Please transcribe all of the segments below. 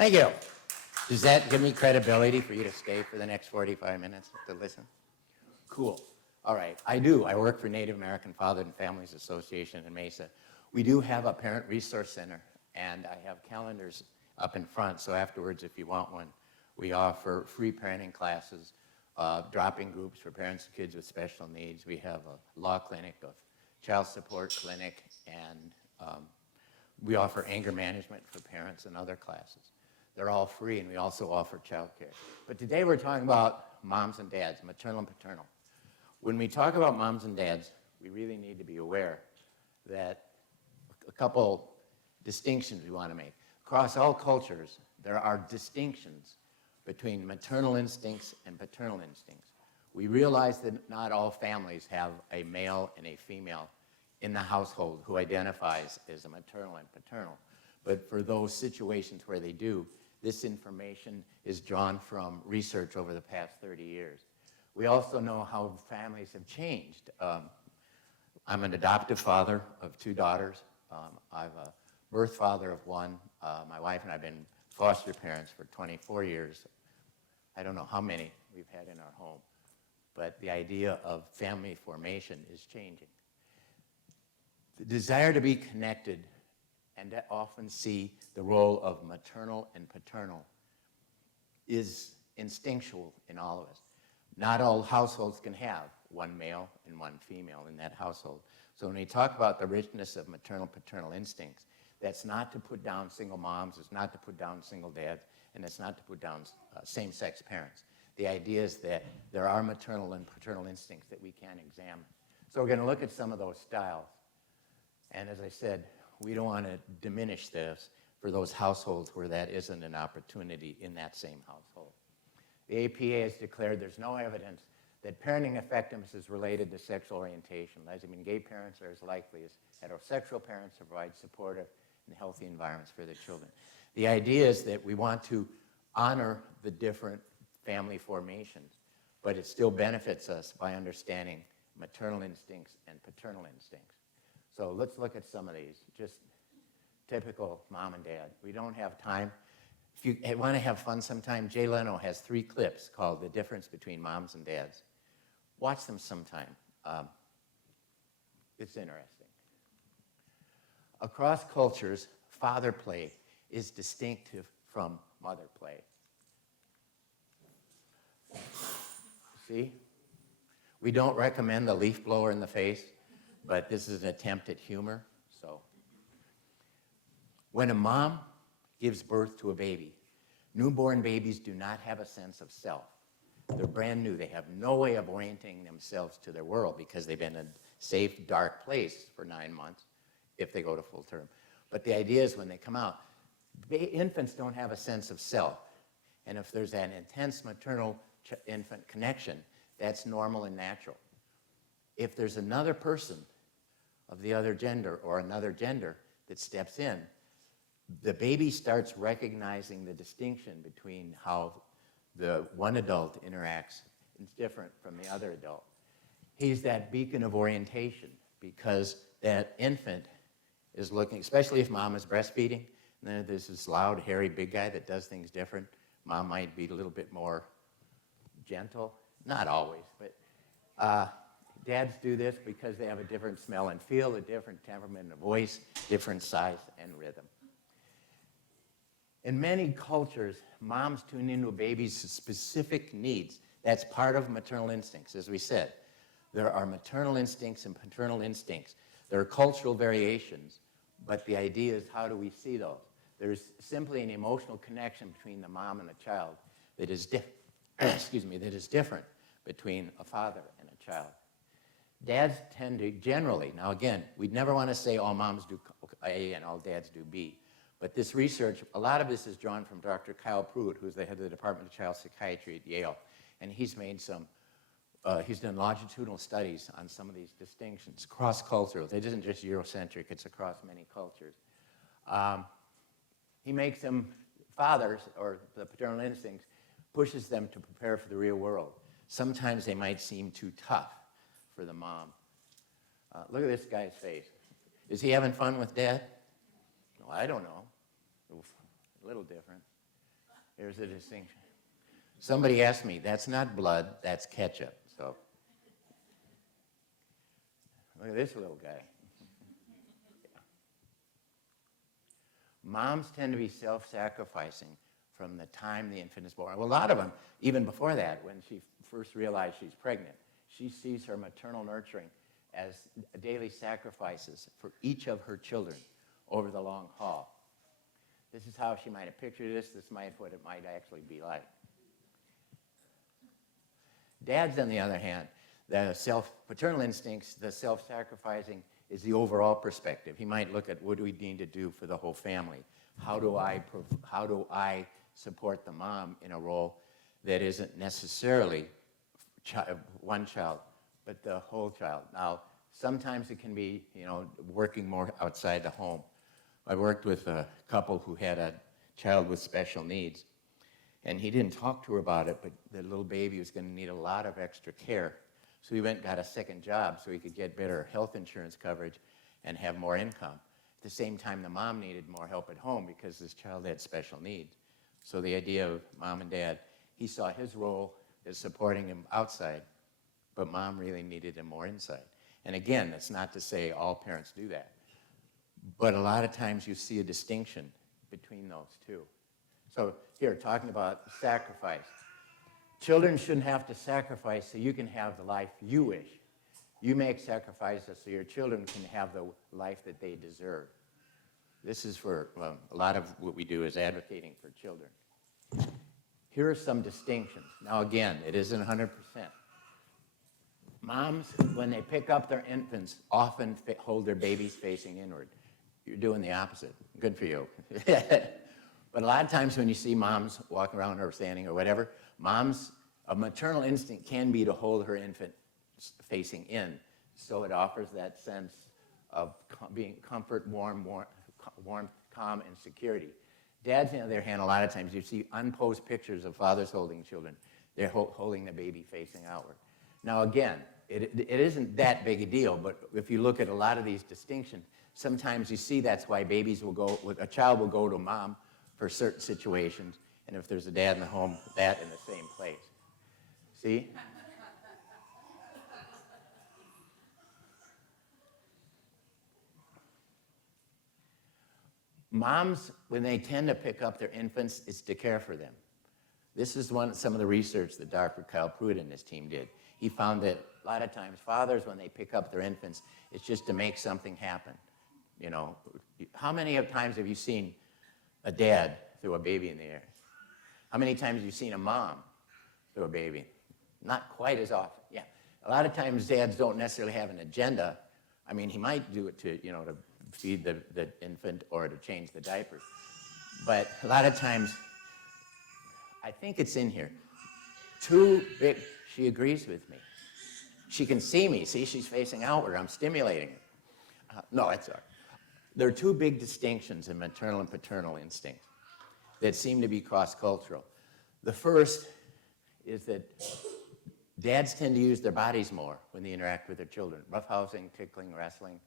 Thank you. Does that give me credibility for you to stay for the next 45 minutes to listen? Cool. All right, I do. I work for Native American Fathers and Families Association in Mesa. We do have a parent resource center, and I have calendars up in front, so afterwards, if you want one, we offer free parenting classes, drop-in groups for parents and kids with special needs. We have a law clinic, a child support clinic, and we offer anger management for parents and other classes. They're all free, and we also offer childcare. But today we're talking about moms and dads, maternal and paternal. When we talk about moms and dads, we really need to be aware that a couple distinctions we want to make. Across all cultures, there are distinctions between maternal instincts and paternal instincts. We realize that not all families have a male and a female in the household who identifies as a maternal and paternal. But for those situations where they do, this information is drawn from research over the past 30 years. We also know how families have changed. I'm an adoptive father of 2 daughters. I'm a birth father of 1. My wife and I have been foster parents for 24 years. I don't know how many we've had in our home, but the idea of family formation is changing. The desire to be connected and to often see the role of maternal and paternal is instinctual in all of us. Not all households can have 1 male and 1 female in that household. So when we talk about the richness of maternal-paternal instincts, that's not to put down single moms, it's not to put down single dads, and it's not to put down same-sex parents. The idea is that there are maternal and paternal instincts that we can examine. So we're going to look at some of those styles. And as I said, we don't want to diminish this for those households where that isn't an opportunity in that same household. The APA has declared there's no evidence that parenting effectiveness is related to sexual orientation. As I mean, gay parents are as likely as heterosexual parents to provide supportive and healthy environments for their children. The idea is that we want to honor the different family formations, but it still benefits us by understanding maternal instincts and paternal instincts. So let's look at some of these, just typical mom and dad. We don't have time. If you want to have fun sometime, Jay Leno has 3 clips called The Difference Between Moms and Dads. Watch them sometime. It's interesting. Across cultures, father play is distinctive from mother play. See? We don't recommend the leaf blower in the face, but this is an attempt at humor. So, when a mom gives birth to a baby, newborn babies do not have a sense of self. They're brand new. They have no way of orienting themselves to their world because they've been in a safe, dark place for 9 months if they go to full term. But the idea is when they come out, infants don't have a sense of self. And if there's an intense maternal-infant connection, that's normal and natural. If there's another person of the other gender or another gender that steps in, the baby starts recognizing the distinction between how the one adult interacts. It's different from the other adult. He's that beacon of orientation because that infant is looking, especially if mom is breastfeeding, and then there's this loud, hairy, big guy that does things different. Mom might be a little bit more gentle. Not always, but dads do this because they have a different smell and feel, a different temperament and voice, different size and rhythm. In many cultures, moms tune into a baby's specific needs. That's part of maternal instincts, as we said. There are maternal instincts and paternal instincts. There are cultural variations, but the idea is how do we see those? There's simply an emotional connection between the mom and the child that is different between a father and a child. Dads tend to generally, now again, we'd never want to say all moms do A and all dads do B, but this research, a lot of this is drawn from Dr. Kyle Pruitt, who's the head of the Department of Child Psychiatry at Yale, and he's made he's done longitudinal studies on some of these distinctions, cross-cultural. It isn't just Eurocentric, it's across many cultures. He makes them fathers, or the paternal instincts, pushes them to prepare for the real world. Sometimes they might seem too tough for the mom. Look at this guy's face. Is he having fun with dad? No, I don't know. A little different. There's a distinction. Somebody asked me, that's not blood, that's ketchup. So, look at this little guy. Moms tend to be self-sacrificing from the time the infant is born. Well, a lot of them, even before that, when she first realized she's pregnant, she sees her maternal nurturing as daily sacrifices for each of her children over the long haul. This is how she might have pictured this. This might what it might actually be like. Dads, on the other hand, the paternal instincts, the self-sacrificing, is the overall perspective. He might look at what do we need to do for the whole family? How do I support the mom in a role that isn't necessarily one child, but the whole child? Now, sometimes it can be, working more outside the home. I worked with a couple who had a child with special needs, and he didn't talk to her about it, but the little baby was going to need a lot of extra care. So he went and got a second job so he could get better health insurance coverage and have more income. At the same time, the mom needed more help at home because this child had special needs. So the idea of mom and dad, he saw his role as supporting him outside, but mom really needed him more inside. And again, that's not to say all parents do that. But a lot of times you see a distinction between those two. So here, talking about sacrifice. Children shouldn't have to sacrifice so you can have the life you wish. You make sacrifices so your children can have the life that they deserve. This is for a lot of what we do is advocating for children. Here are some distinctions. Now again, it isn't 100%. Moms, when they pick up their infants, often hold their babies facing inward. You're doing the opposite. Good for you. But a lot of times when you see moms walking around or standing or whatever, a maternal instinct can be to hold her infant facing in, so it offers that sense of being comfort, warm, calm, and security. Dads, on the other hand, a lot of times you see unposed pictures of fathers holding children. They're holding the baby facing outward. Now again, it isn't that big a deal, but if you look at a lot of these distinctions, sometimes you see that's why a child will go to mom for certain situations, and if there's a dad in the home, that in the same place. See? Moms, when they tend to pick up their infants, it's to care for them. This is some of the research that Dr. Kyle Pruitt and his team did. He found that a lot of times fathers, when they pick up their infants, it's just to make something happen. How many times have you seen a dad throw a baby in the air? How many times have you seen a mom throw a baby? Not quite as often, yeah. A lot of times dads don't necessarily have an agenda. I mean, he might do it to feed the infant or to change the diapers. But a lot of times, I think it's in here. Too big, she agrees with me. She can see me. See, she's facing outward. I'm stimulating her. No, it's all right. There are two big distinctions in maternal and paternal instincts that seem to be cross-cultural. The first is that dads tend to use their bodies more when they interact with their children. Roughhousing, tickling, wrestling,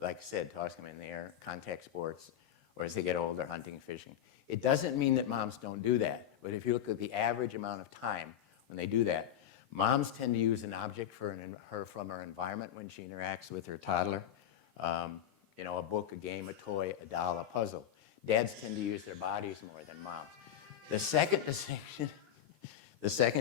like I said, tossing them in the air, contact sports, or as they get older, hunting, fishing. It doesn't mean that moms don't do that, but if you look at the average amount of time when they do that, moms tend to use an object from her environment when she interacts with her toddler. A book, a game, a toy, a doll, a puzzle. Dads tend to use their bodies more than moms. The second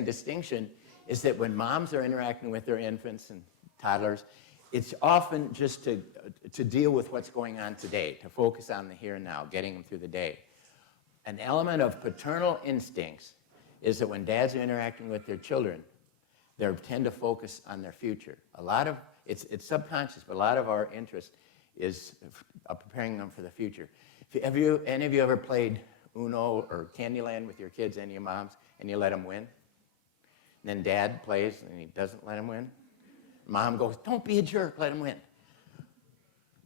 distinction is that when moms are interacting with their infants and toddlers, it's often just to deal with what's going on today, to focus on the here and now, getting them through the day. An element of paternal instincts is that when dads are interacting with their children, they tend to focus on their future. It's subconscious, but a lot of our interest is preparing them for the future. Any of you ever played Uno or Candyland with your kids and your moms, and you let them win? And then dad plays, and he doesn't let them win? Mom goes, don't be a jerk, let him win.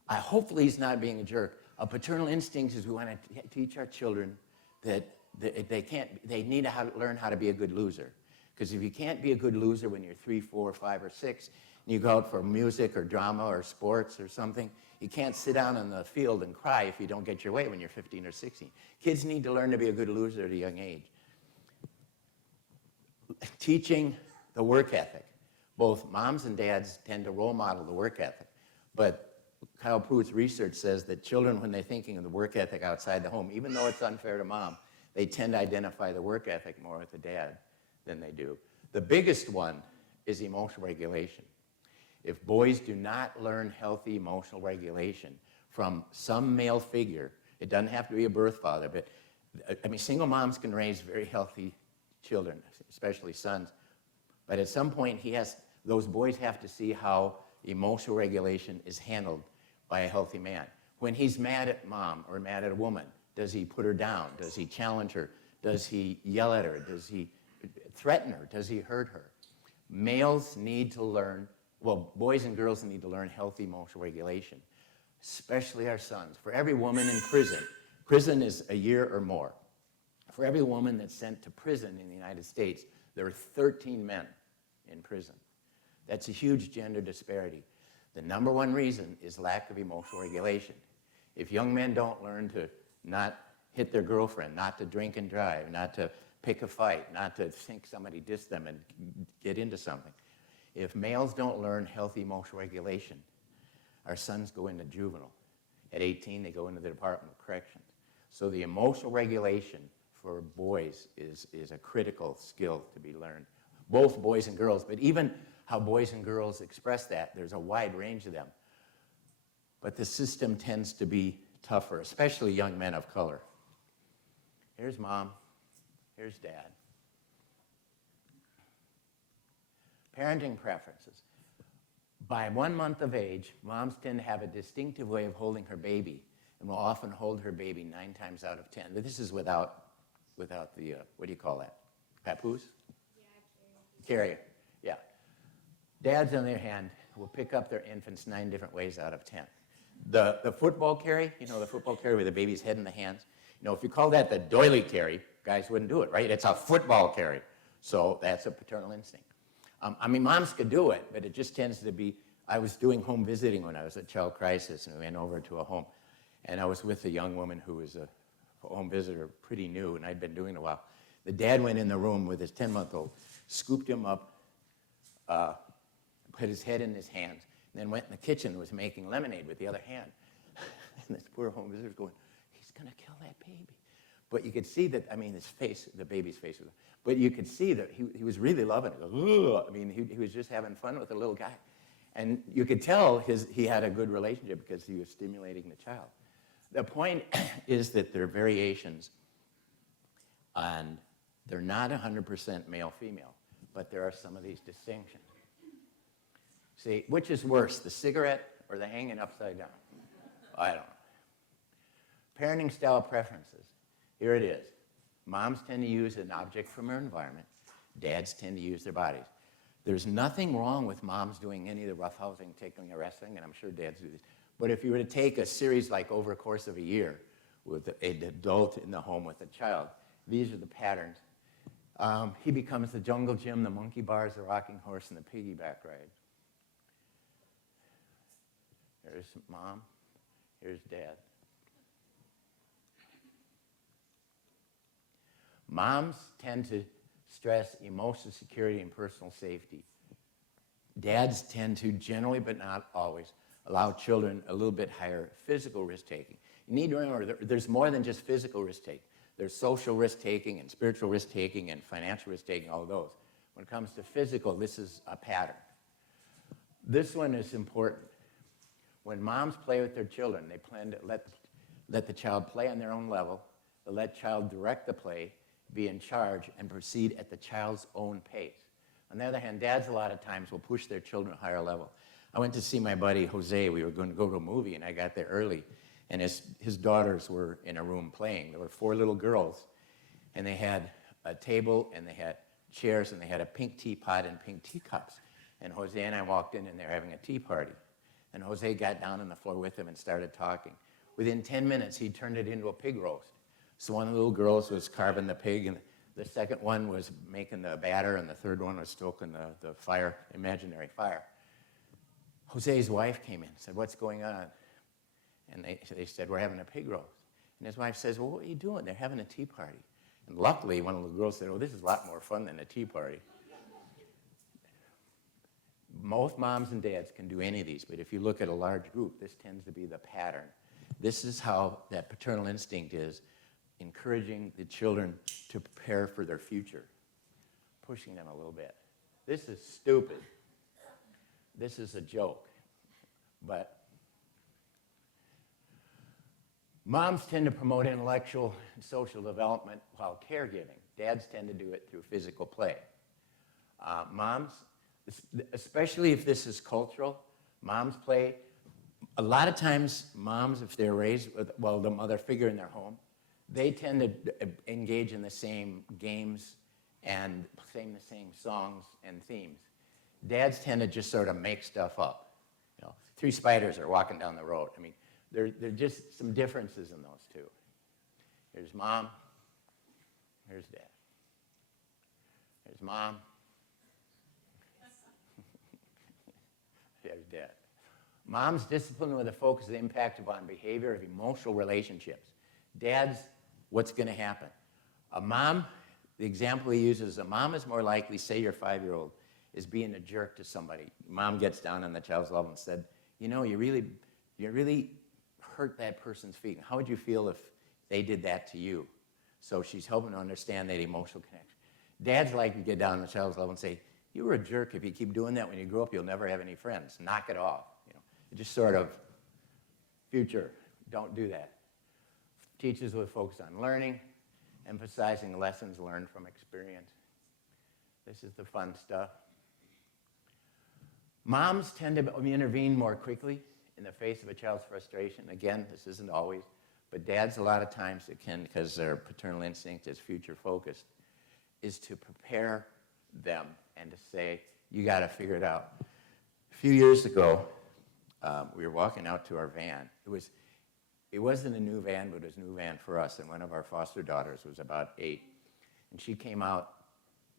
Hopefully he's not being a jerk. A paternal instinct is we want to teach our children that they need to learn how to be a good loser. Because if you can't be a good loser when you're 3, 4, 5, or 6, and you go out for music or drama or sports or something, you can't sit down on the field and cry if you don't get your way when you're 15 or 16. Kids need to learn to be a good loser at a young age. teaching the work ethic. Both moms and dads tend to role model the work ethic, but Kyle Pruitt's research says that children, when they're thinking of the work ethic outside the home, even though it's unfair to mom, they tend to identify the work ethic more with the dad than they do. The biggest one is emotional regulation. If boys do not learn healthy emotional regulation from some male figure, it doesn't have to be a birth father, but I mean, single moms can raise very healthy children, especially sons. But at some point, those boys have to see how emotional regulation is handled by a healthy man. When he's mad at mom or mad at a woman, does he put her down? Does he challenge her? Does he yell at her? Does he threaten her? Does he hurt her? Males need to learn, well, boys and girls need to learn healthy emotional regulation, especially our sons. For every woman in prison, prison is a year or more. For every woman that's sent to prison in the United States, there are 13 men in prison. That's a huge gender disparity. The number one reason is lack of emotional regulation. If young men don't learn to not hit their girlfriend, not to drink and drive, not to pick a fight, not to think somebody dissed them and get into something. If males don't learn healthy emotional regulation, our sons go into juvenile. At 18, they go into the Department of Corrections. So the emotional regulation for boys is a critical skill to be learned. Both boys and girls, but even how boys and girls express that, there's a wide range of them. But the system tends to be tougher, especially young men of color. Here's mom, here's dad. Parenting preferences. By 1 month of age, moms tend to have a distinctive way of holding her baby and will often hold her baby 9 times out of 10. But this is without the, what do you call that? Papoose? Yeah, carrier. Yeah. Dads, on the other hand, will pick up their infants 9 different ways out of 10. The football carry, you know, the football carry with the baby's head in the hands. You know, if you call that the doily carry, guys wouldn't do it, right? It's a football carry. So that's a paternal instinct. I mean, moms could do it, but it just tends to be, I was doing home visiting when I was at Child Crisis, and we went over to a home. And I was with a young woman who was a home visitor, pretty new, and I'd been doing it a while. The dad went in the room with his 10-month-old, scooped him up, put his head in his hands, and then went in the kitchen and was making lemonade with the other hand. And this poor home visitor's going, he's going to kill that baby. But you could see that, I mean, his face, the baby's face was, but you could see that he was really loving it. I mean, he was just having fun with the little guy. And you could tell he had a good relationship because he was stimulating the child. The point is that there are variations, and they're not 100% male-female, but there are some of these distinctions. See, which is worse, the cigarette or the hanging upside down? I don't know. Parenting style preferences. Here it is. Moms tend to use an object from her environment. Dads tend to use their bodies. There's nothing wrong with moms doing any of the roughhousing, taking or wrestling, and I'm sure dads do this. But if you were to take a series like over a course of a year with an adult in the home with a child, these are the patterns. He becomes the jungle gym, the monkey bars, the rocking horse, and the piggyback ride. Here's mom, here's dad. Moms tend to stress emotional security and personal safety. Dads tend to, generally but not always, allow children a little bit higher physical risk-taking. You need to remember, there's more than just physical risk-taking. There's social risk-taking and spiritual risk-taking and financial risk-taking, all of those. When it comes to physical, this is a pattern. This one is important. When moms play with their children, they plan to let the child play on their own level, they let child direct the play, be in charge, and proceed at the child's own pace. On the other hand, dads a lot of times will push their children to a higher level. I went to see my buddy Jose. We were going to go to a movie, and I got there early, and his daughters were in a room playing. There were 4 little girls, and they had a table, and they had chairs, and they had a pink teapot and pink teacups. And Jose and I walked in, and they were having a tea party. And Jose got down on the floor with them and started talking. Within 10 minutes, he turned it into a pig roast. So one of the little girls was carving the pig, and the second one was making the batter, and the third one was stoking the fire, imaginary fire. Jose's wife came in and said, "What's going on?" And they said, "We're having a pig roast." And his wife says, "Well, what are you doing? They're having a tea party." And luckily, one of the girls said, oh, this is a lot more fun than a tea party. Most moms and dads can do any of these, but if you look at a large group, this tends to be the pattern. This is how that paternal instinct is, encouraging the children to prepare for their future, pushing them a little bit. This is stupid. This is a joke. But moms tend to promote intellectual and social development while caregiving. Dads tend to do it through physical play. Moms, especially if this is cultural, moms play. A lot of times, moms, if they're raised with, well, the mother figure in their home, they tend to engage in the same games and sing the same songs and themes. Dads tend to just sort of make stuff up. You know, 3 spiders are walking down the road. I mean, there are just some differences in those two. Here's mom. Here's dad. Here's mom. There's dad. Mom's discipline with a focus and impact upon behavior of emotional relationships. Dad's, what's going to happen? A mom, the example he uses, a mom is more likely, say your 5-year-old, is being a jerk to somebody. Mom gets down on the child's level and said, you know, you really hurt that person's feelings. How would you feel if they did that to you? So she's helping to understand that emotional connection. Dads like to get down on the child's level and say, you were a jerk. If you keep doing that when you grow up, you'll never have any friends. Knock it off. You know, it just sort of, future, don't do that. Teachers will focus on learning, emphasizing lessons learned from experience. This is the fun stuff. Moms tend to intervene more quickly in the face of a child's frustration. Again, this isn't always, but dads a lot of times it can, because their paternal instinct is future focused, is to prepare them and to say, you got to figure it out. A few years ago, we were walking out to our van. It wasn't a new van, but it was a new van for us, and one of our foster daughters was about 8. And she came out,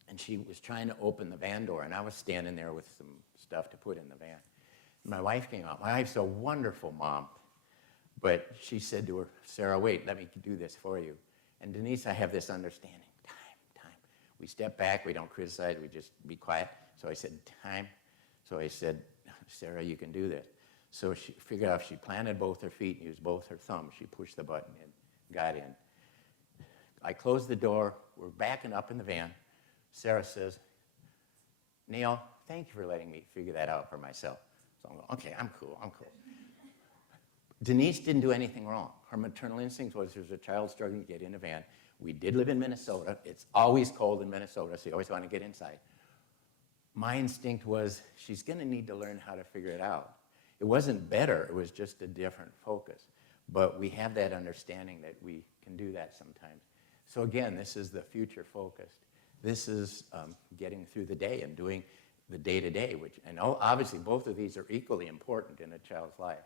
and she was trying to open the van door, and I was standing there with some stuff to put in the van. And my wife came out. My wife's a wonderful mom, but she said to her, Sarah, wait, let me do this for you. And Denise, I have this understanding, time. We step back, we don't criticize, we just be quiet. So I said, time. So I said, Sarah, you can do this. So she figured out if she planted both her feet and used both her thumbs, she pushed the button and got in. I closed the door, we're backing up in the van. Sarah says, Neil, thank you for letting me figure that out for myself. So I'm going, okay, I'm cool. Denise didn't do anything wrong. Her maternal instinct was there's a child struggling to get in a van. We did live in Minnesota. It's always cold in Minnesota, so you always want to get inside. My instinct was she's going to need to learn how to figure it out. It wasn't better. It was just a different focus. But we have that understanding that we can do that sometimes. So again, this is the future focused. This is getting through the day and doing the day-to-day, which, and obviously both of these are equally important in a child's life.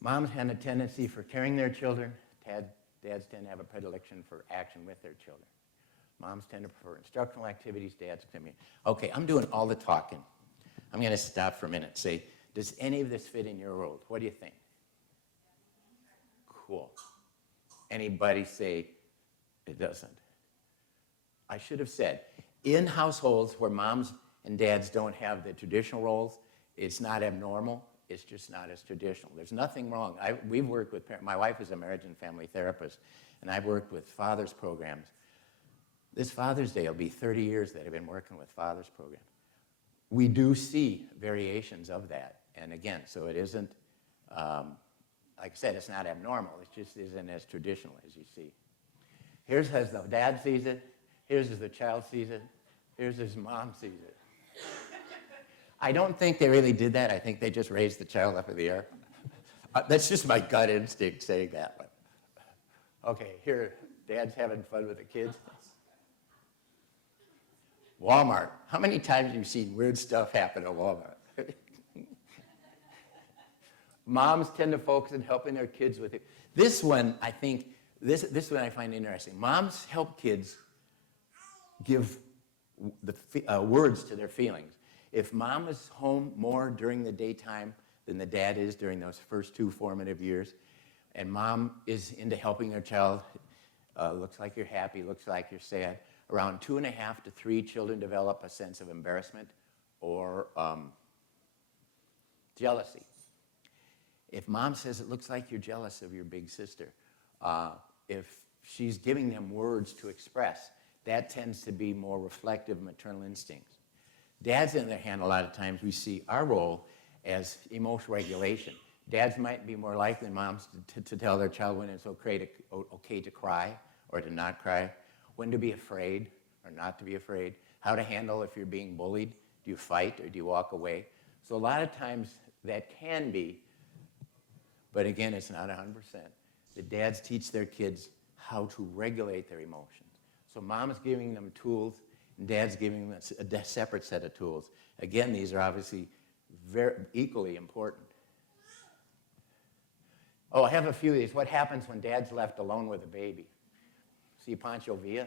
Moms have a tendency for carrying their children. Dads tend to have a predilection for action with their children. Moms tend to prefer instructional activities. Dads tend to be, okay, I'm doing all the talking. I'm going to stop for a minute and say, does any of this fit in your world? What do you think? Cool. Anybody say it doesn't? I should have said, in households where moms and dads don't have the traditional roles, it's not abnormal. It's just not as traditional. There's nothing wrong. We've worked with parents. My wife is a marriage and family therapist, and I've worked with fathers programs. This Father's Day will be 30 years that I've been working with fathers programs. We do see variations of that. And again, so it isn't, like I said, it's not abnormal. It just isn't as traditional as you see. Here's as the dad sees it. Here's as the child sees it. Here's as mom sees it. I don't think they really did that. I think they just raised the child up in the air. That's just my gut instinct saying that one. Okay, here, dad's having fun with the kids. Walmart. How many times have you seen weird stuff happen at Walmart? Moms tend to focus on helping their kids with it. This one, I think, this one I find interesting. Moms help kids give the words to their feelings. If mom is home more during the daytime than the dad is during those first 2 formative years, and mom is into helping their child Looks like you're happy, looks like you're sad. Around 2.5 to 3 children develop a sense of embarrassment or jealousy. If mom says it looks like you're jealous of your big sister, if she's giving them words to express, that tends to be more reflective maternal instincts. Dads, on the other hand, a lot of times we see our role as emotional regulation. Dads might be more likely than moms to tell their child when it's okay to cry or to not cry, when to be afraid or not to be afraid, how to handle if you're being bullied. Do you fight or do you walk away? So a lot of times that can be, but again, it's not 100%. The dads teach their kids how to regulate their emotions. So mom's giving them tools, and dad's giving them a separate set of tools. Again, these are obviously very equally important. Oh, I have a few of these. What happens when dad's left alone with a baby? See Pancho Villa here?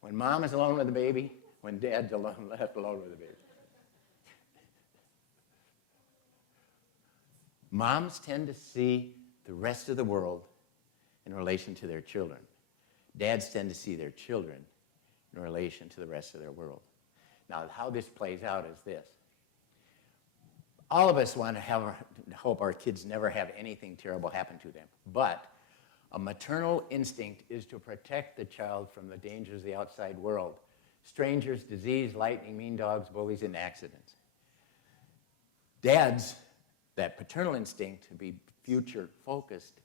When mom is alone with the baby, when dad's left alone with the baby. Moms tend to see the rest of the world in relation to their children. Dads tend to see their children in relation to the rest of their world. Now, how this plays out is this. All of us want to hope our kids never have anything terrible happen to them, but a maternal instinct is to protect the child from the dangers of the outside world. Strangers, disease, lightning, mean dogs, bullies, and accidents. Dads, that paternal instinct to be future focused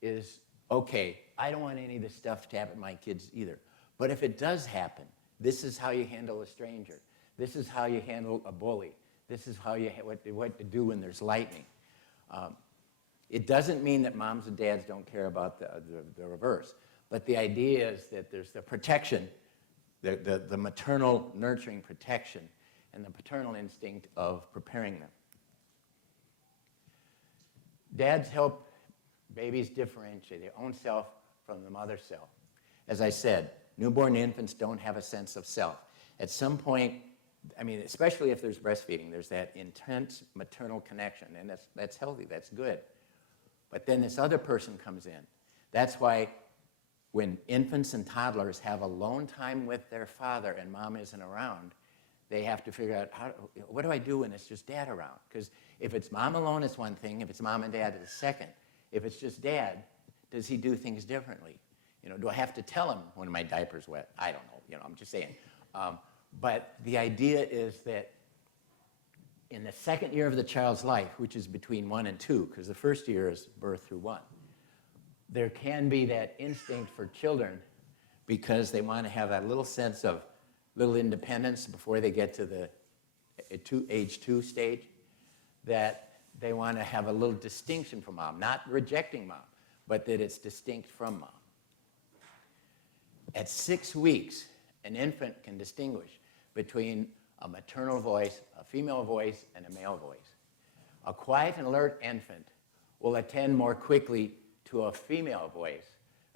is, okay, I don't want any of this stuff to happen to my kids either. But if it does happen, this is how you handle a stranger. This is how you handle a bully. This is how what to do when there's lightning. It doesn't mean that moms and dads don't care about the reverse. But the idea is that there's the protection, the maternal nurturing protection, and the paternal instinct of preparing them. Dads help babies differentiate their own self from the mother self. As I said, newborn infants don't have a sense of self. At some point, I mean, especially if there's breastfeeding, there's that intense maternal connection, and that's healthy, that's good. But then this other person comes in. That's why when infants and toddlers have alone time with their father and mom isn't around, they have to figure out, what do I do when it's just dad around? Because if it's mom alone, it's one thing. If it's mom and dad, it's a second. If it's just dad, does he do things differently? Do I have to tell him when my diaper's wet? I don't know. I'm just saying. But the idea is that in the second year of the child's life, which is between 1 and 2, because the first year is birth through 1, there can be that instinct for children because they want to have that little sense of little independence before they get to the age 2 stage, that they want to have a little distinction from mom, not rejecting mom, but that it's distinct from mom. At 6 weeks, an infant can distinguish between a maternal voice, a female voice, and a male voice. A quiet and alert infant will attend more quickly to a female voice.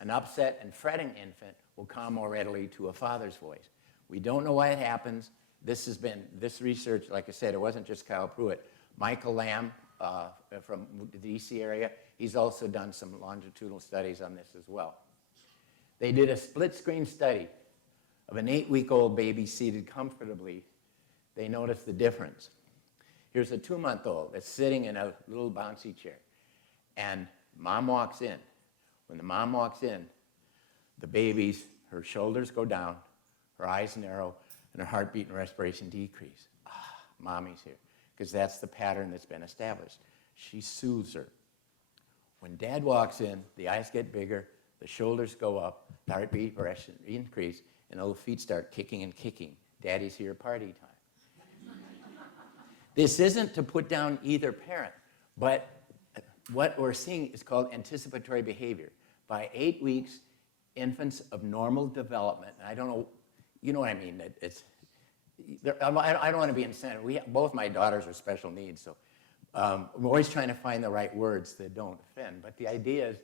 An upset and fretting infant will come more readily to a father's voice. We don't know why it happens. This research, like I said, it wasn't just Kyle Pruitt. Michael Lamb from the DC area, he's also done some longitudinal studies on this as well. They did a split-screen study of an 8-week-old baby seated comfortably. They noticed the difference. Here's a 2-month-old that's sitting in a little bouncy chair, and mom walks in. When the mom walks in, the her shoulders go down, her eyes narrow, and her heartbeat and respiration decrease. Mommy's here, because that's the pattern that's been established. She soothes her. When dad walks in, the eyes get bigger, the shoulders go up, the heartbeat pressure increase, and the little feet start kicking and kicking. Daddy's here, party time. This isn't to put down either parent, but what we're seeing is called anticipatory behavior. By 8 weeks, infants of normal development, and I don't know, you know what I mean, I don't want to be insensitive. Both my daughters are special needs, so I'm always trying to find the right words that don't offend, but the idea is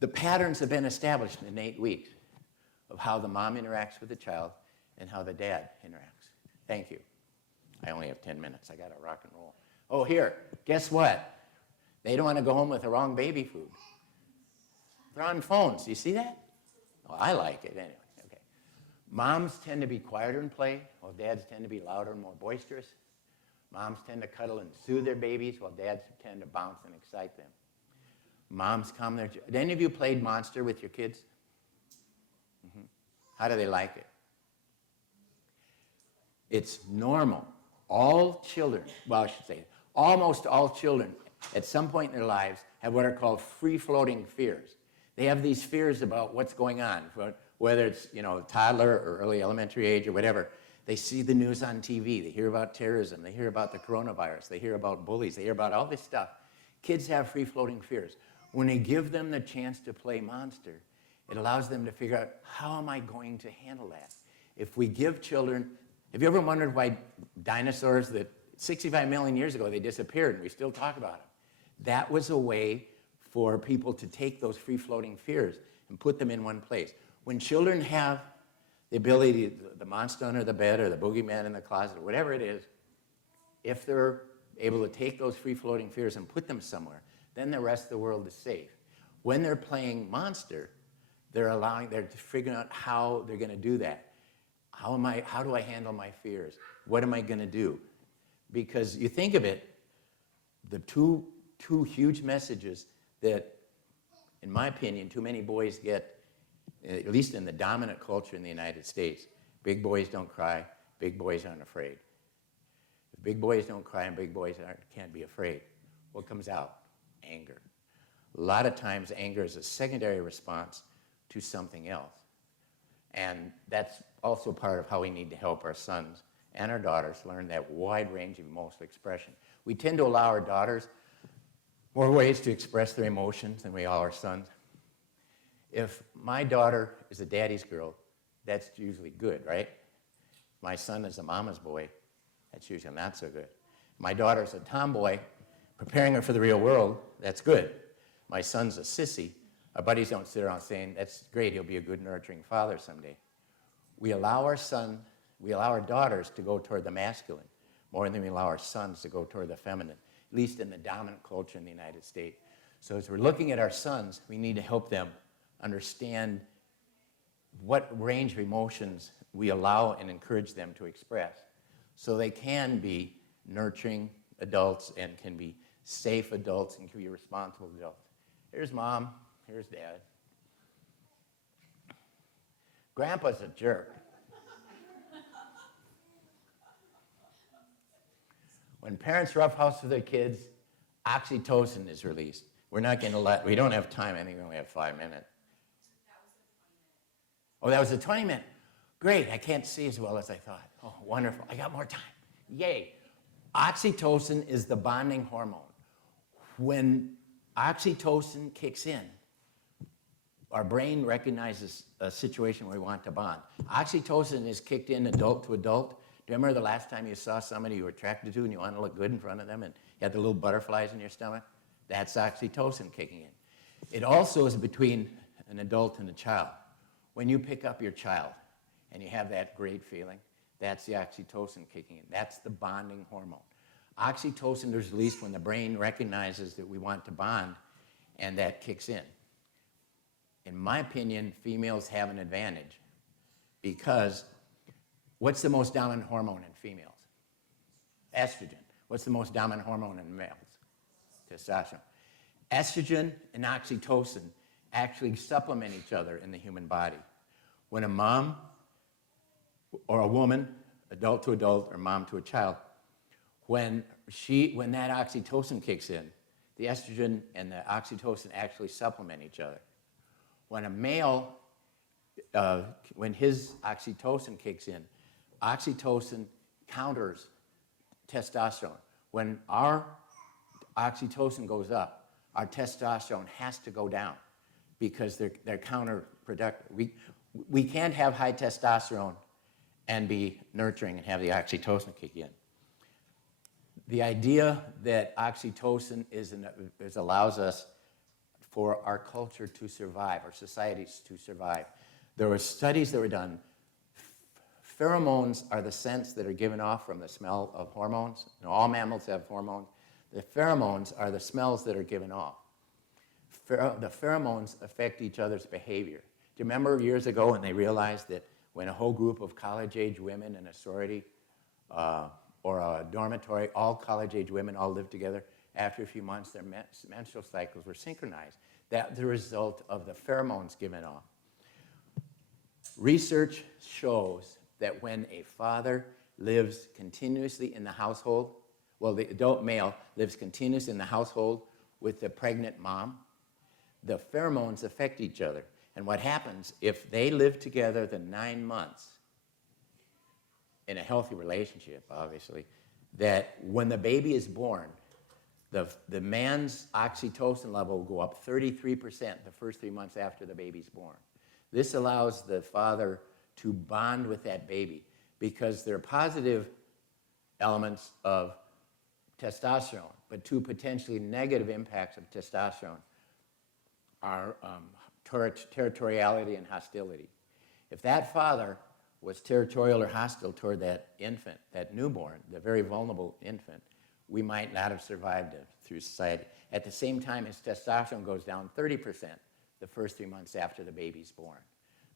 the patterns have been established in 8 weeks of how the mom interacts with the child and how the dad interacts. Thank you. I only have 10 minutes. I got to rock and roll. Oh, here, guess what? They don't want to go home with the wrong baby food. They're on phones. Do you see that? Well, I like it anyway. Okay. Moms tend to be quieter and play, while dads tend to be louder and more boisterous. Moms tend to cuddle and soothe their babies, while dads tend to bounce and excite them. Moms calm their... Did any of you played Monster with your kids? Mm-hmm. How do they like it? It's normal. All children, well, I should say, almost all children at some point in their lives have what are called free-floating fears. They have these fears about what's going on, whether it's, toddler or early elementary age or whatever. They see the news on TV. They hear about terrorism. They hear about the coronavirus. They hear about bullies. They hear about all this stuff. Kids have free-floating fears. When they give them the chance to play Monster, it allows them to figure out, how am I going to handle that? If we give children... Have you ever wondered why dinosaurs that 65 million years ago, they disappeared and we still talk about them? That was a way for people to take those free-floating fears and put them in one place. When children have the ability, the monster under the bed or the boogeyman in the closet or whatever it is, if they're able to take those free-floating fears and put them somewhere, then the rest of the world is safe. When they're playing Monster, they're figuring out how they're going to do that. How do I handle my fears? What am I going to do? Because you think of it, the two huge messages that, in my opinion, too many boys get, at least in the dominant culture in the United States. Big boys don't cry, big boys aren't afraid. If big boys don't cry and big boys can't be afraid, what comes out? Anger. A lot of times anger is a secondary response to something else. And that's also part of how we need to help our sons and our daughters learn that wide range of emotional expression. We tend to allow our daughters more ways to express their emotions than we allow our sons. If my daughter is a daddy's girl, that's usually good, right? My son is a mama's boy, that's usually not so good. My daughter's a tomboy, preparing her for the real world, that's good. My son's a sissy. Our buddies don't sit around saying, that's great, he'll be a good nurturing father someday. We allow our daughters to go toward the masculine more than we allow our sons to go toward the feminine, at least in the dominant culture in the United States. So as we're looking at our sons, we need to help them understand what range of emotions we allow and encourage them to express so they can be nurturing adults and can be safe adults and can be responsible adults. Here's mom, here's dad. Grandpa's a jerk. When parents roughhouse with their kids, oxytocin is released. We're not going to we don't have time. I think we only have 5 minutes. Oh, that was a 20-minute. Great, I can't see as well as I thought. Oh, wonderful, I got more time. Yay. Oxytocin is the bonding hormone. When oxytocin kicks in, our brain recognizes a situation where we want to bond. Oxytocin is kicked in adult to adult. Do you remember the last time you saw somebody you were attracted to and you wanted to look good in front of them and you had the little butterflies in your stomach? That's oxytocin kicking in. It also is between an adult and a child. When you pick up your child and you have that great feeling, that's the oxytocin kicking in. That's the bonding hormone. Oxytocin is released when the brain recognizes that we want to bond, and that kicks in. In my opinion, females have an advantage because what's the most dominant hormone in females? Estrogen. What's the most dominant hormone in males? Testosterone. Estrogen and oxytocin actually supplement each other in the human body. When a mom or a woman, adult to adult or mom to a child, when that oxytocin kicks in, the estrogen and the oxytocin actually supplement each other. When a male, when his oxytocin kicks in, oxytocin counters testosterone. When our oxytocin goes up, our testosterone has to go down because they're counterproductive. We can't have high testosterone and be nurturing and have the oxytocin kick in. The idea that oxytocin allows us for our culture to survive, our societies to survive. There were studies that were done. Pheromones are the scents that are given off from the smell of hormones. You know, all mammals have hormones. The pheromones are the smells that are given off. The pheromones affect each other's behavior. Do you remember years ago when they realized that when a whole group of college-age women in a sorority or a dormitory, all college-age women all lived together, after a few months their menstrual cycles were synchronized? That's the result of the pheromones given off. Research shows that when a father lives continuously in the household, well, the adult male lives continuously in the household with the pregnant mom, the pheromones affect each other. And what happens if they live together the 9 months in a healthy relationship, obviously, that when the baby is born, the man's oxytocin level will go up 33% the first 3 months after the baby's born. This allows the father to bond with that baby because there are positive elements of testosterone, but two potentially negative impacts of testosterone are territoriality and hostility. If that father was territorial or hostile toward that infant, that newborn, the very vulnerable infant, we might not have survived it through society. At the same time, his testosterone goes down 30% the first 3 months after the baby's born.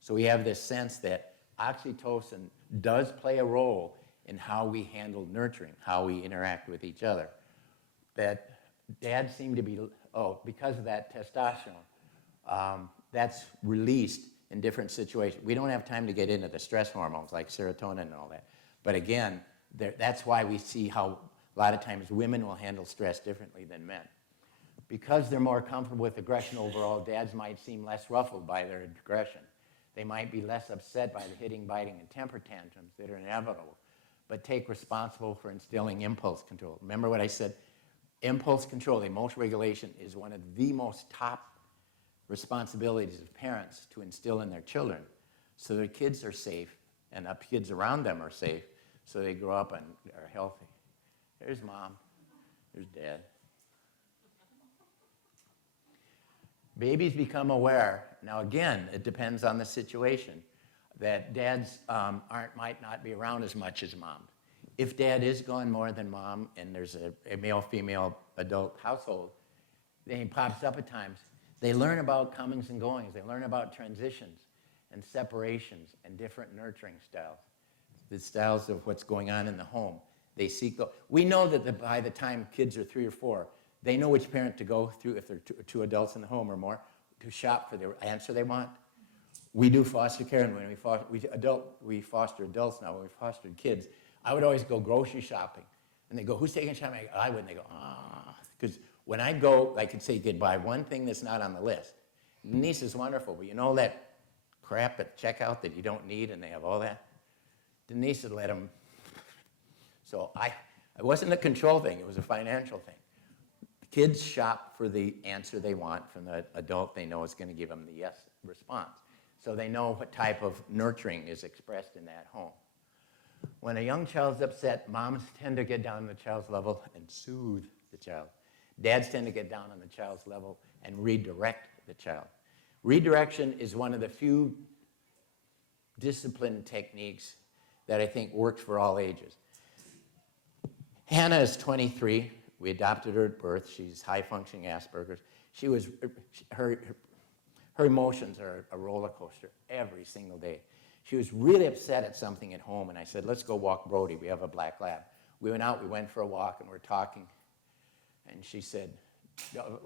So we have this sense that oxytocin does play a role in how we handle nurturing, how we interact with each other. That dads seem to be, because of that testosterone, that's released in different situations. We don't have time to get into the stress hormones like serotonin and all that. But again, that's why we see how a lot of times women will handle stress differently than men. Because they're more comfortable with aggression overall, dads might seem less ruffled by their aggression. They might be less upset by the hitting, biting, and temper tantrums that are inevitable, but take responsible for instilling impulse control. Remember what I said? Impulse control, emotional regulation, is one of the most top responsibilities of parents to instill in their children so their kids are safe and the kids around them are safe so they grow up and are healthy. There's mom. There's dad. Babies become aware. Now again, it depends on the situation, that dads might not be around as much as mom. If dad is gone more than mom and there's a male-female adult household, then he pops up at times. They learn about comings and goings. They learn about transitions and separations and different nurturing styles, the styles of what's going on in the home. They seek the. We know that by the time kids are 3 or 4, they know which parent to go through if there are two adults in the home or more to shop for the answer they want. We do foster care, and when we foster adults now. When we fostered kids, I would always go grocery shopping, and they go, "Who's taking shopping?" I would, and they go, because when I go, I could say you could buy one thing that's not on the list. Denise is wonderful, but you know that crap at checkout that you don't need, and they have all that. Denise would let them. So it wasn't a control thing; it was a financial thing. Kids shop for the answer they want from the adult they know is going to give them the yes response. So they know what type of nurturing is expressed in that home. When a young child's upset, moms tend to get down on the child's level and soothe the child. Dads tend to get down on the child's level and redirect the child. Redirection is one of the few discipline techniques that I think works for all ages. Hannah is 23. We adopted her at birth. She's high-functioning Asperger's. Her emotions are a roller coaster every single day. She was really upset at something at home, and I said, let's go walk Brody. We have a black lab. We went out, we went for a walk, and we're talking. And she said,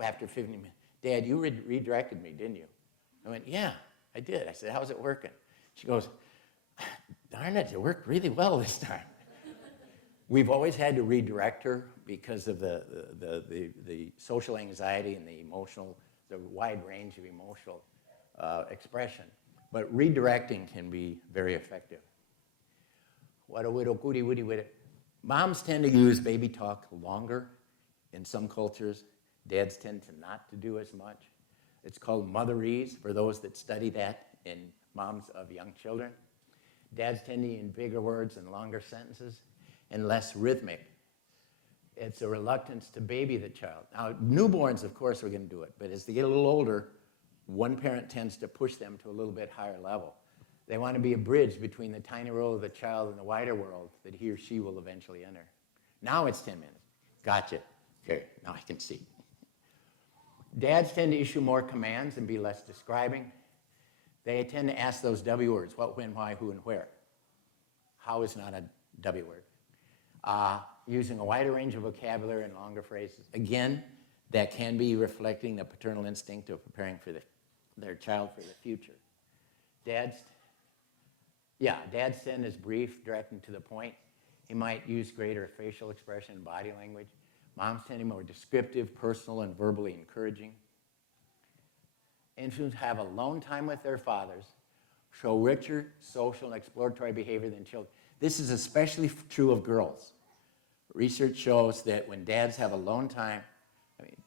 after 15 minutes, Dad, you redirected me, didn't you? I went, yeah, I did. I said, how's it working? She goes, darn it, it worked really well this time. We've always had to redirect her because of the social anxiety and the wide range of emotional expression. But redirecting can be very effective. Moms tend to use baby talk longer in some cultures. Dads tend to not to do as much. It's called motherese for those that study that in moms of young children. Dads tend to use bigger words and longer sentences and less rhythmic. It's a reluctance to baby the child. Now, newborns, of course, are going to do it, but as they get a little older, one parent tends to push them to a little bit higher level. They want to be a bridge between the tiny role of the child and the wider world that he or she will eventually enter. Now it's 10 minutes. Gotcha. Okay, now I can see. Dads tend to issue more commands and be less describing. They tend to ask those W words, what, when, why, who, and where. How is not a W word. Using a wider range of vocabulary and longer phrases. Again, that can be reflecting the paternal instinct of preparing for their child for the future. Dads tend as brief, direct, and to the point. He might use greater facial expression and body language. Moms tend to be more descriptive, personal, and verbally encouraging. Infants have alone time with their fathers, show richer social and exploratory behavior than children. This is especially true of girls. Research shows that when dads have alone time,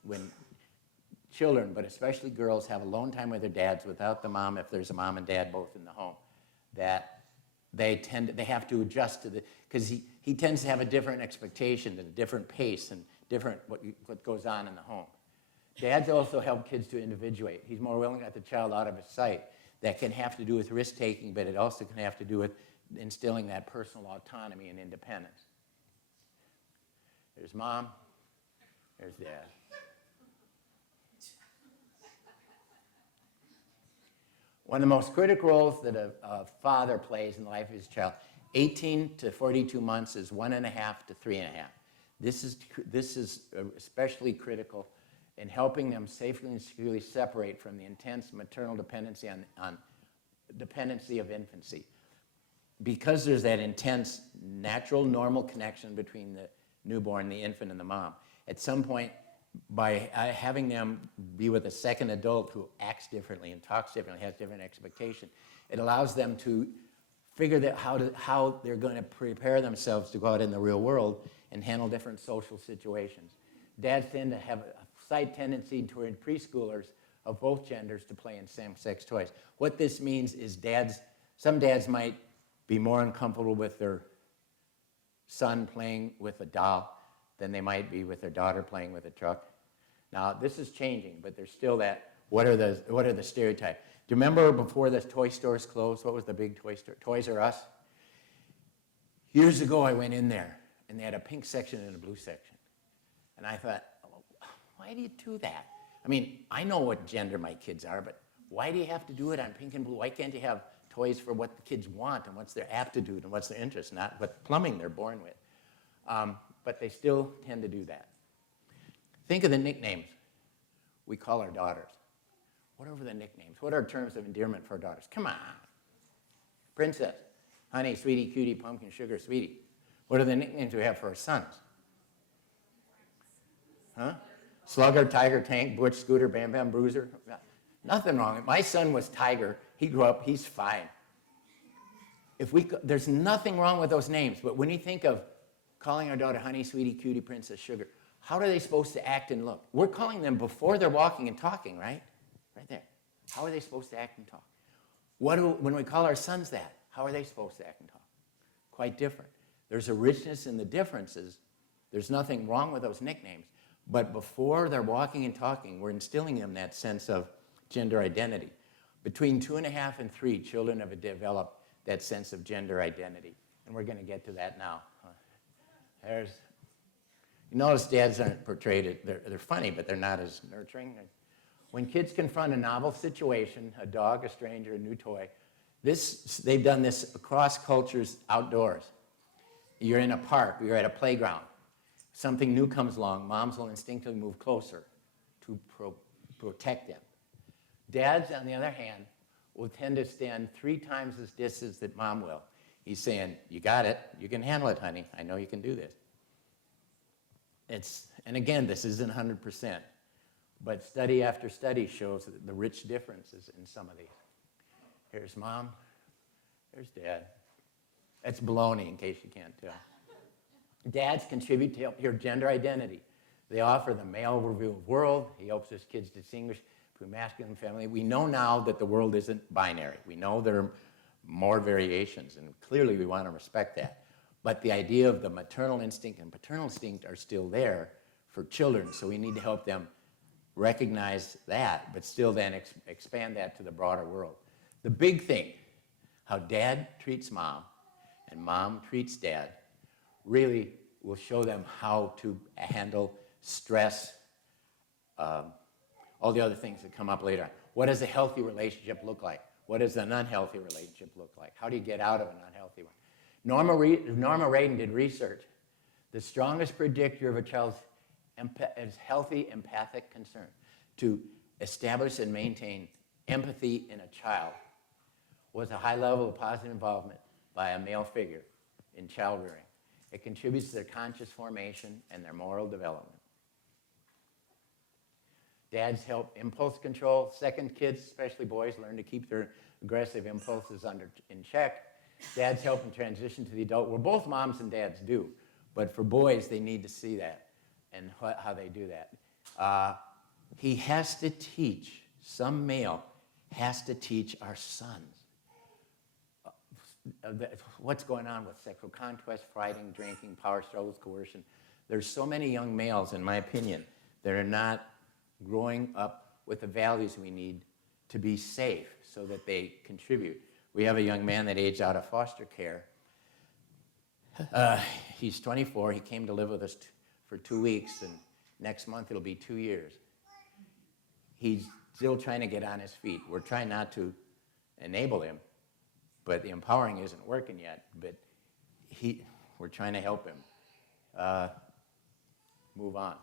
when children, but especially girls, have alone time with their dads without the mom, if there's a mom and dad both in the home, that they have to adjust to because he tends to have a different expectation and a different pace and different what goes on in the home. Dads also help kids to individuate. He's more willing to let the child out of his sight. That can have to do with risk-taking, but it also can have to do with instilling that personal autonomy and independence. There's mom, there's dad. One of the most critical roles that a father plays in the life of his child, 18 to 42 months is 1.5 to 3.5. This is especially critical in helping them safely and securely separate from the intense maternal dependency on dependency of infancy. Because there's that intense, natural, normal connection between the newborn, the infant, and the mom. At some point, by having them be with a second adult who acts differently and talks differently, has different expectation, it allows them to figure that how they're going to prepare themselves to go out in the real world and handle different social situations. Dads tend to have a slight tendency toward preschoolers of both genders to play in same-sex toys. What this means is some dads might be more uncomfortable with their son playing with a doll than they might be with their daughter playing with a truck. Now, this is changing, but there's still that, what are the stereotypes? Do you remember before the toy stores closed, what was the big toy store? Toys R Us? Years ago, I went in there, and they had a pink section and a blue section. And I thought, why do you do that? I mean, I know what gender my kids are, but why do you have to do it on pink and blue? Why can't you have toys for what the kids want and what's their aptitude and what's their interest, not what plumbing they're born with? But they still tend to do that. Think of the nicknames we call our daughters. What are the nicknames? What are terms of endearment for our daughters? Come on. Princess, honey, sweetie, cutie, pumpkin, sugar, sweetie. What are the nicknames we have for our sons? Huh? Slugger, Tiger, Tank, Butch, Scooter, Bam Bam, Bruiser. Nothing wrong. My son was Tiger. He grew up, he's fine. There's nothing wrong with those names, but when you think of calling our daughter honey, sweetie, cutie, princess, sugar, how are they supposed to act and look? We're calling them before they're walking and talking, right? Right there. How are they supposed to act and talk? When we call our sons that, how are they supposed to act and talk? Quite different. There's a richness in the differences. There's nothing wrong with those nicknames. But before they're walking and talking, we're instilling them that sense of gender identity. Between 2.5 and 3, children have developed that sense of gender identity. And we're going to get to that now. You notice dads aren't portrayed, they're funny, but they're not as nurturing. When kids confront a novel situation, a dog, a stranger, a new toy, they've done this across cultures outdoors. You're in a park, you're at a playground. Something new comes along, moms will instinctively move closer to protect them. Dads, on the other hand, will tend to stand 3 times as distance that mom will. He's saying, you got it, you can handle it, honey, I know you can do this. And again, this isn't 100%, but study after study shows the rich differences in some of these. Here's mom, there's dad. That's baloney, in case you can't tell. Dads contribute to your gender identity. They offer the male view of the world. He helps his kids distinguish between masculine and feminine. We know now that the world isn't binary. We know there are more variations, and clearly we want to respect that. But the idea of the maternal instinct and paternal instinct are still there for children, so we need to help them recognize that, but still then expand that to the broader world. The big thing, how dad treats mom and mom treats dad, really will show them how to handle stress, all the other things that come up later on. What does a healthy relationship look like? What does an unhealthy relationship look like? How do you get out of an unhealthy one? Norma Radin did research. The strongest predictor of a child's is healthy empathic concern. To establish and maintain empathy in a child was a high level of positive involvement by a male figure in child rearing. It contributes to their conscious formation and their moral development. Dads help impulse control. Second, kids, especially boys, learn to keep their aggressive impulses in check. Dads help in transition to the adult world. Both moms and dads do, but for boys, they need to see that and how they do that. He has to teach, some male has to teach our sons what's going on with sexual conquest, fighting, drinking, power struggles, coercion. There's so many young males, in my opinion, that are not growing up with the values we need to be safe so that they contribute. We have a young man that aged out of foster care. He's 24. He came to live with us for 2 weeks, and next month it'll be 2 years. He's still trying to get on his feet. We're trying not to enable him, but the empowering isn't working yet. But we're trying to help him move on.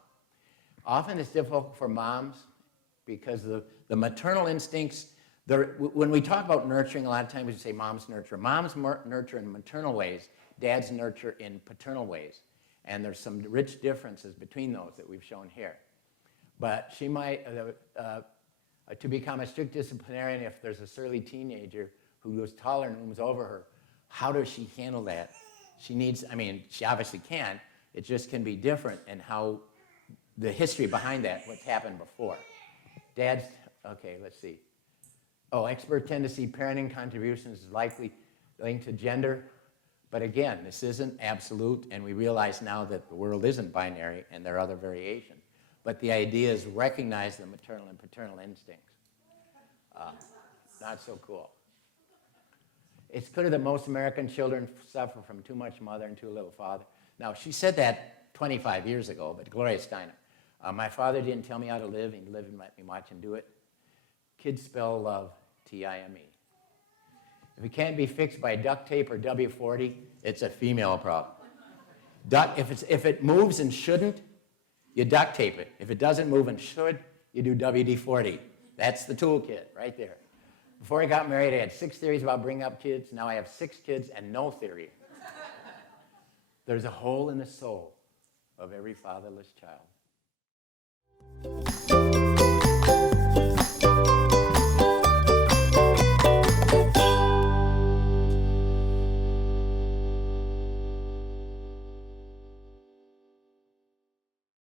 Often it's difficult for moms because the maternal instincts, when we talk about nurturing, a lot of times we say moms nurture. Moms nurture in maternal ways, dads nurture in paternal ways. And there's some rich differences between those that we've shown here. But she might, to become a strict disciplinarian if there's a surly teenager who goes taller and looms over her, how does she handle that? She needs, she obviously can, it just can be different in how the history behind that, what's happened before. Dads, okay, let's see. Oh, experts tend to see parenting contributions as likely linked to gender. But again, this isn't absolute, and we realize now that the world isn't binary and there are other variations. But the idea is recognize the maternal and paternal instincts. Not so cool. It's clear that most American children suffer from too much mother and too little father. Now, she said that 25 years ago, but Gloria Steinem. My father didn't tell me how to live. He lived and let me watch him do it. Kids spell love, T-I-M-E. If it can't be fixed by duct tape or W-40, it's a female problem. If it moves and shouldn't, you duct tape it. If it doesn't move and should, you do WD-40. That's the toolkit right there. Before I got married, I had 6 theories about bringing up kids. Now I have 6 kids and no theory. There's a hole in the soul of every fatherless child.